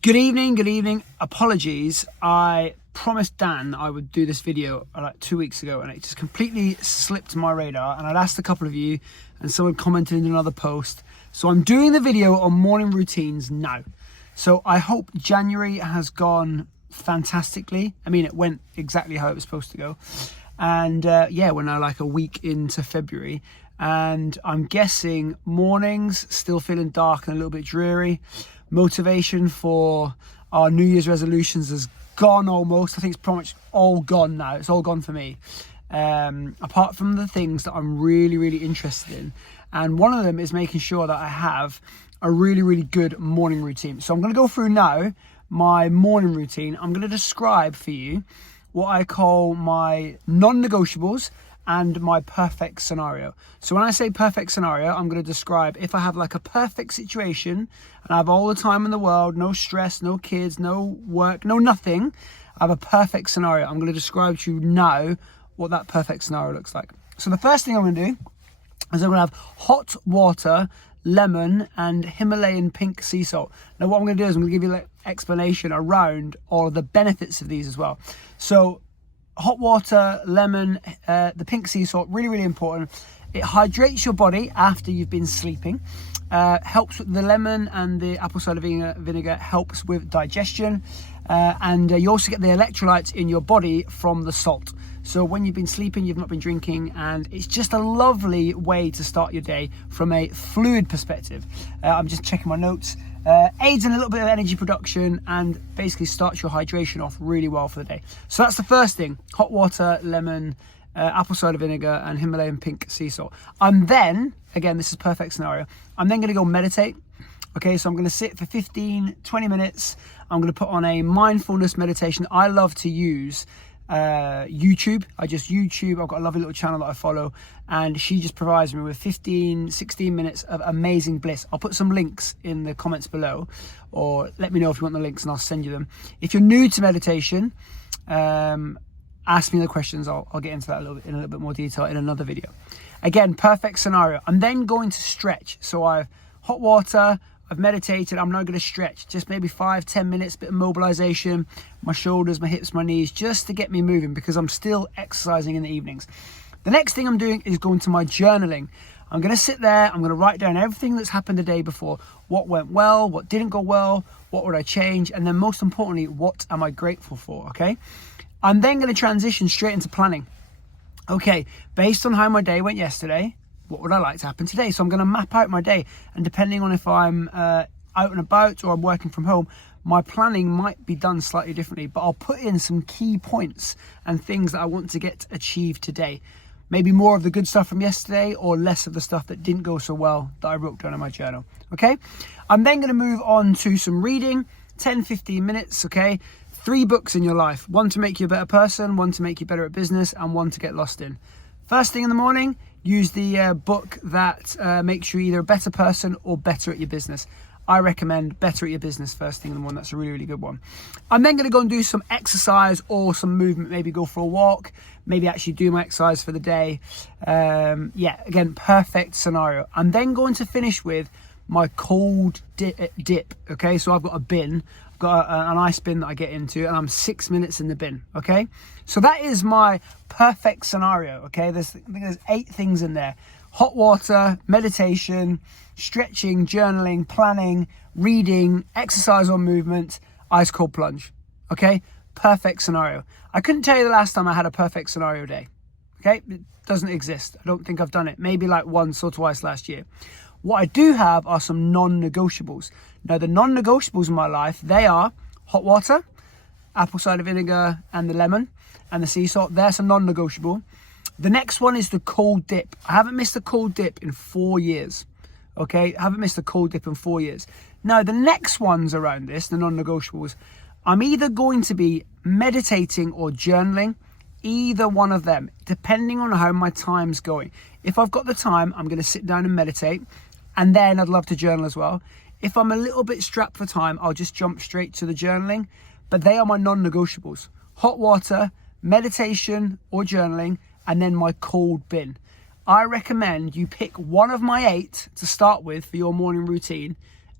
Good evening. Apologies. I promised Dan I would do this video like 2 weeks ago and it just completely slipped my radar, and I'd asked a couple of you and someone commented in another post. So I'm doing the video on morning routines now. So I hope January has gone fantastically. I mean, it went exactly how it was supposed to go. And yeah, we're now like a week into February, and I'm guessing mornings still feeling dark and a little bit dreary. Motivation for our New Year's resolutions has gone almost. I think it's pretty much all gone now. It's all gone for me. Apart from the things that I'm really interested in. And one of them is making sure that I have a really good morning routine. So I'm going to go through now my morning routine. I'm going to describe for you what I call my non-negotiables and my perfect scenario. So when I say perfect scenario, I'm going to describe if I have like a perfect situation and I have all the time in the world, no stress, no kids, no work, no nothing. I have a perfect scenario. I'm going to describe to you now what that perfect scenario looks like. So the first thing I'm going to do is I'm going to have hot water, lemon and Himalayan pink sea salt. Now what I'm going to do is I'm going to give you an explanation around all of the benefits of these as well. So hot water, lemon, the pink sea salt, really important. It hydrates your body after you've been sleeping. Helps with the lemon and the apple cider vinegar helps with digestion. And you also get the electrolytes in your body from the salt. So when you've been sleeping, you've not been drinking, and it's just a lovely way to start your day from a fluid perspective. I'm just checking my notes. Aids in a little bit of energy production and basically starts your hydration off really well for the day. So that's the first thing: hot water, lemon, apple cider vinegar and Himalayan pink sea salt. I'm then, again, this is perfect scenario, I'm then going to go meditate. Okay, so I'm going to sit for 15-20 minutes. I'm going to put on a mindfulness meditation. I love to use YouTube. I've got a lovely little channel that I follow, and she just provides me with 15-16 minutes of amazing bliss. I'll put some links in the comments below, or let me know if you want the links and I'll send you them. If you're new to meditation, ask me the questions. I'll get into that in a little bit more detail in another video. Again, perfect scenario. I'm then going to stretch. So I've hot water, I've meditated, I'm now going to stretch, just maybe 5-10 minutes, bit of mobilization, my shoulders, my hips, my knees, just to get me moving, because I'm still exercising in the evenings. The next thing I'm doing is going to my journaling. I'm going to sit there, I'm going to write down everything that's happened the day before, what went well, what didn't go well, what would I change, and then most importantly, what am I grateful for, okay? I'm then going to transition straight into planning. Okay, based on how my day went yesterday, what would I like to happen today? So I'm going to map out my day, and depending on if I'm out and about or I'm working from home, my planning might be done slightly differently, but I'll put in some key points and things that I want to get achieved today. Maybe more of the good stuff from yesterday or less of the stuff that didn't go so well that I wrote down in my journal. Okay, I'm then going to move on to some reading, 10-15 minutes. Okay, 3 books in your life: one to make you a better person, one to make you better at business, and one to get lost in. First thing in the morning, use the book that makes you either a better person or better at your business. I recommend Better at Your Business first thing in the morning. That's a really good one. I'm then going to go and do some exercise or some movement, maybe go for a walk, maybe actually do my exercise for the day. Yeah, again, perfect scenario. I'm then going to finish with my cold dip. Okay, so I've got a bin. I've got an ice bin that I get into, and I'm 6 minutes in the bin. Okay, so that is my perfect scenario. Okay, I think there's 8 things in there: hot water, meditation, stretching, journaling, planning, reading, exercise or movement, ice cold plunge. Okay, perfect scenario. I couldn't tell you the last time I had a perfect scenario day. Okay, it doesn't exist. I don't think I've done it. Maybe like once or twice last year. What I do have are some non-negotiables. Now, the non-negotiables in my life, they are hot water, apple cider vinegar and the lemon and the sea salt. That's a non-negotiable. The next one is the cold dip. I haven't missed a cold dip in 4 years. Okay, I haven't missed a cold dip in 4 years. Now, the next ones around this, the non-negotiables, I'm either going to be meditating or journaling, either one of them, depending on how my time's going. If I've got the time, I'm going to sit down and meditate, and then I'd love to journal as well. If I'm a little bit strapped for time, I'll just jump straight to the journaling, but they are my non-negotiables: hot water, meditation or journaling, and then my cold bin. I recommend you pick one of my 8 to start with for your morning routine,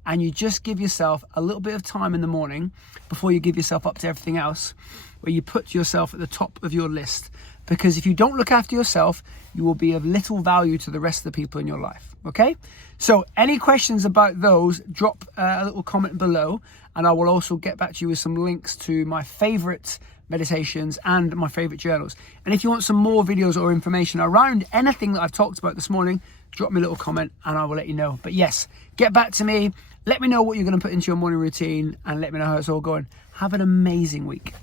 and you just give yourself a little bit of time in the morning before you give yourself up to everything else, where you put yourself at the top of your list. Because if you don't look after yourself, you will be of little value to the rest of the people in your life, okay? So any questions about those, drop a little comment below, and I will also get back to you with some links to my favorite meditations and my favorite journals. And if you want some more videos or information around anything that I've talked about this morning, drop me a little comment and I will let you know. But yes, get back to me. Let me know what you're going to put into your morning routine and let me know how it's all going. Have an amazing week.